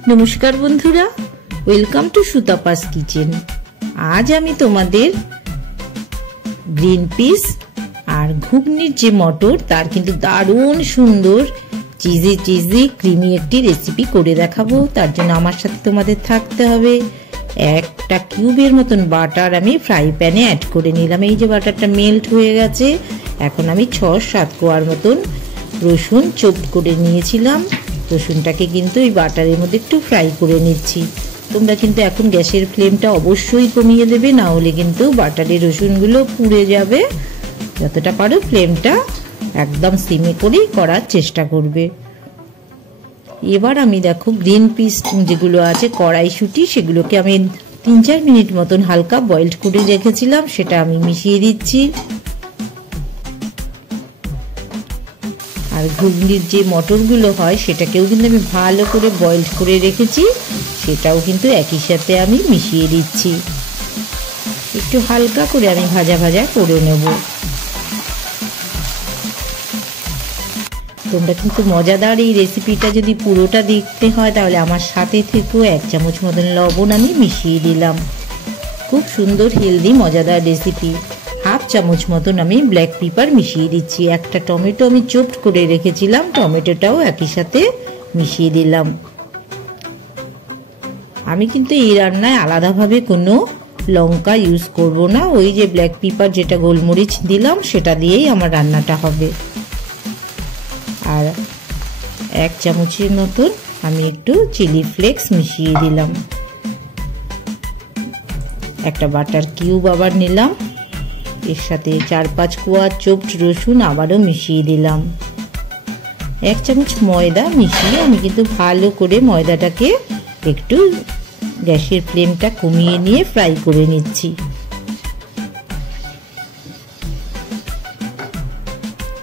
नमस्कार बंधुरा, welcome to सुतापास kitchen. आज आमी तोमादेर ग्रीन पिस और घुगनिर जे मटर तार किन्तु दारुण सुंदर चिजी चिजी क्रीमी एकटी रेसिपि करे देखाबो। तार जोन्नो आमार साथे तोमादेर थाकते हबे। एकटा किউবের मतन बाटार आमी फ्राई पैने ऐड करे निलाम। এই যে বাটারটা মেল্ট হয়ে গেছে। এখন আমি 6-7 কোয়ার মতন রসুন চপড করে নিয়েছিলাম। রসুনটাকে কিন্তু এই বাটারের মধ্যে একটু ফ্রাই করে নিচ্ছি। তোমরা কিন্তু এখন গ্যাসের ফ্লেমটা অবশ্যই কমিয়ে দেবে, না হলে কিন্তু বাটারের রসুনগুলো পুড়ে যাবে। যতটা পারো ফ্লেমটা একদম সিমে করেই করার চেষ্টা করবে। এবার আমি দেখো গ্রিন পিস যেগুলো আছে কড়াইশুঁটি, সেগুলোকে আমি 3-4 মিনিট মতন হালকা বয়েলড করে রেখেছিলাম, সেটা আমি মিশিয়ে দিচ্ছি। আর ঘুগনির যে মটরগুলো হয় সেটাকেও কিন্তু আমি ভালো করে বয়েলড করে রেখেছি, সেটাও কিন্তু একই সাথে আমি মিশিয়ে দিচ্ছি। একটু হালকা করে আমি ভাজা ভাজা করে নেব। তোমরা কিন্তু মজাদার এই রেসিপিটা যদি পুরোটা দেখতে হয় তাহলে আমার সাথে থেকেও 1 চামচ মতন লবণ আমি মিশিয়ে দিলাম। খুব সুন্দর হেলদি মজাদার রেসিপি। 1/2 চামচ মতন আমি ব্ল্যাক পেপার মিশিয়ে দিচ্ছি। একটা টমেটো আমি চপড করে রেখেছিলাম, টমেটোটাও একই সাথে মিশিয়ে দিলাম। আমি কিন্তু এই রান্নায় আলাদাভাবে কোনো লঙ্কা ইউজ করব না। ওই যে ব্ল্যাক পেপার যেটা গোলমরিচ দিলাম সেটা দিয়েই আমার রান্নাটা হবে। আর 1 চামচের মতন আমি একটু চিলি ফ্লেক্স মিশিয়ে দিলাম। একটা বাটার কিউব আবার নিলাম, এর সাথে 4-5 কোয়া চপড রসুন আবারও মিশিয়ে দিলাম। 1 চামচ ময়দা মিশিয়ে আমি কিন্তু ভালো করে ময়দাটাকে একটু গ্যাসের ফ্লেমটা কমিয়ে নিয়ে ফ্রাই করে নিচ্ছি।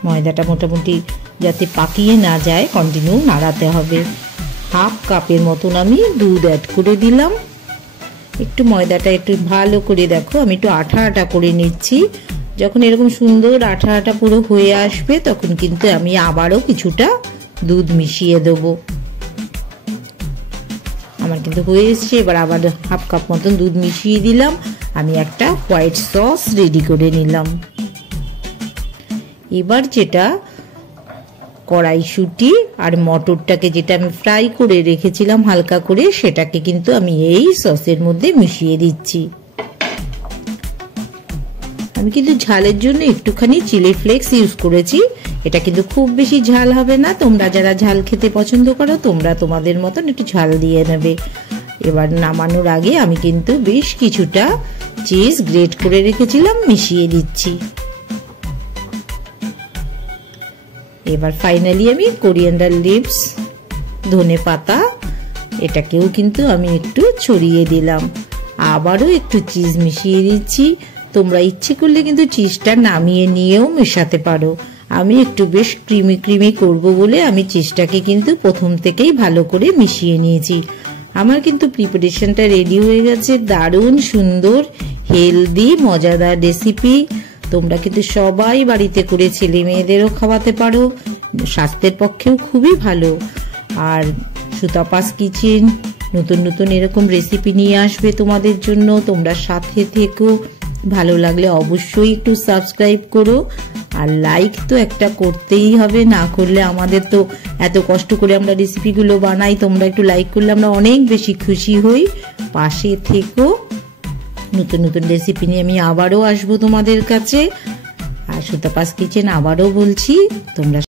ময়দাটা মোটামুটি যাতে পাকিয়ে না যায় কন্টিনিউ নাড়াতে হবে। 1/2 কাপের মতন আমি দুধ অ্যাড করে দিলাম। একটু ময়দাটা একটু ভালো করে দেখো আমি একটু আঠা আঠা করে নিচ্ছি। যখন এরকম সুন্দর আঠা আঠা পুরো হয়ে আসবে তখন কিন্তু আমি আবারও কিছুটা দুধ মিশিয়ে দেব। আমার কিন্তু হয়ে এসছে। এবার আবার 1/2 কাপ মতন দুধ মিশিয়ে দিলাম। আমি একটা হোয়াইট সস রেডি করে নিলাম। এবার যেটা কড়াইশুঁটি আর মটরটাকে যেটা আমি ফ্রাই করে রেখেছিলাম হালকা করে, সেটাকে কিন্তু আমি এই সসের মধ্যে মিশিয়ে দিচ্ছি। আমি কিন্তু ঝালের জন্য একটুখানি চিলি ফ্লেক্স ইউজ করেছি। এটা কিন্তু খুব বেশি ঝাল হবে না। তোমরা যারা ঝাল খেতে পছন্দ করো তোমরা তোমাদের মতন একটু ঝাল দিয়ে নেবে। এবার নামানোর আগে আমি কিন্তু বেশ কিছুটা চিজ গ্রেট করে রেখেছিলাম মিশিয়ে দিচ্ছি। এবার ফাইনালি আমি কোরিয়ান্ডার লিভস, ধনে পাতা, এটাকেও কিন্তু আমি একটু ছড়িয়ে দিলাম। আবারও একটু চিজ মিশিয়ে দিচ্ছি। তোমরা ইচ্ছে করলে কিন্তু চিজটা নামিয়ে নিয়েও মেশাতে পারো। আমি একটু বেশ ক্রিমি ক্রিমি করব বলে আমি চিজটাকে কিন্তু প্রথম থেকেই ভালো করে মিশিয়ে নিয়েছি। আমার কিন্তু প্রিপারেশনটা রেডি হয়ে গেছে। দারুণ সুন্দর হেলদি মজাদার রেসিপি। তোমরা কিন্তু সবাই বাড়িতে করে ছেলে মেয়েদেরও খাওয়াতে পারো, স্বাস্থ্যের পক্ষেও খুবই ভালো। আর সুতাপাস কিচেন নতুন নতুন এরকম রেসিপি নিয়ে আসবে তোমাদের জন্য। তোমরা সাথে থেকো। ভালো লাগলে অবশ্যই একটু সাবস্ক্রাইব করো। আর লাইক তো একটা করতেই হবে, না করলে আমাদের তো এত কষ্ট করে আমরা রেসিপিগুলো বানাই, তোমরা একটু লাইক করলে আমরা অনেক বেশি খুশি হই। পাশে থেকো। নতুন নতুন রেসিপি নিয়ে আমি আবারও আসবো তোমাদের কাছে। আর সুতাপাস কিচেন আবারও বলছি তোমরা